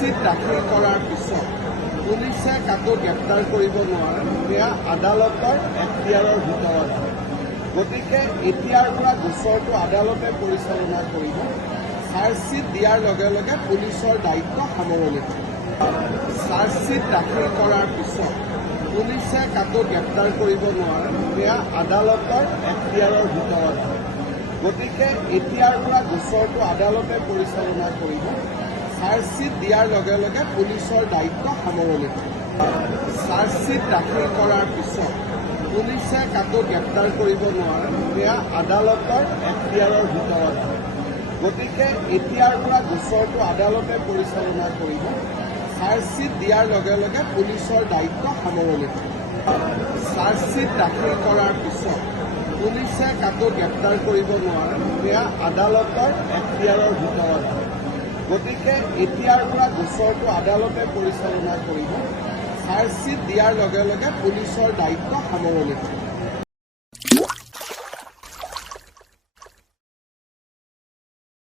Charge sheet দাখিল কৰাৰ পিছত পুলিচে কাকো গ্ৰেপ্তাৰ কৰিব নোৱাৰে, সেয়া আদালতৰ এখতিয়াৰৰ ভিতৰত। গতিকে এতিয়াৰ পৰা গোচৰটো আদালতে পৰিচালনা কৰিব। চাৰ্জশ্বিট দিয়াৰ লগে লগে পুলিচৰ দায়িত্ব সামৰণি হ'ব। চাৰ্জশ্বিট দাখিল কৰাৰ পিছত পুলিচে কাকো গ্ৰেপ্তাৰ কৰিব নোৱাৰে, সেয়া আদালতৰ এখতিয়াৰৰ ভিতৰত। গতিকে এতিয়াৰ পৰা গোচৰটো আদালতে পৰিচালনা কৰিব। চাৰ্জশ্বিট দিয়াৰ লগে লগে পুলিচৰ দায়িত্ব সামৰণি হ'ব। চাৰ্জশ্বিট দাখিল কৰাৰ পিছত পুলিচে কাকো গ্ৰেপ্তাৰ কৰিব নোৱাৰে, সেয়া আদালতৰ এখতিয়াৰৰ ভিতৰত। গতিকে এতিয়াৰ পৰা গোচৰটো আদালতে পৰিচালনা কৰিব। চাৰ্জশ্বিট দিয়াৰ লগে লগে পুলিচৰ দায়িত্ব সামৰণি হ'ব। চাৰ্জশ্বিট দাখিল কৰাৰ পিছত পুলিচে কাকো গ্ৰেপ্তাৰ কৰিব নোৱাৰে, সেয়া আদালতৰ এখতিয়াৰৰ ভিতৰত। গতিকে এতিয়াৰ পৰা গোচৰটো আদালতে পৰিচালনা কৰিব। চাৰ্জশ্বিট দিয়াৰ লগে লগে পুলিচৰ দায়িত্ব সামৰণি হ'ব।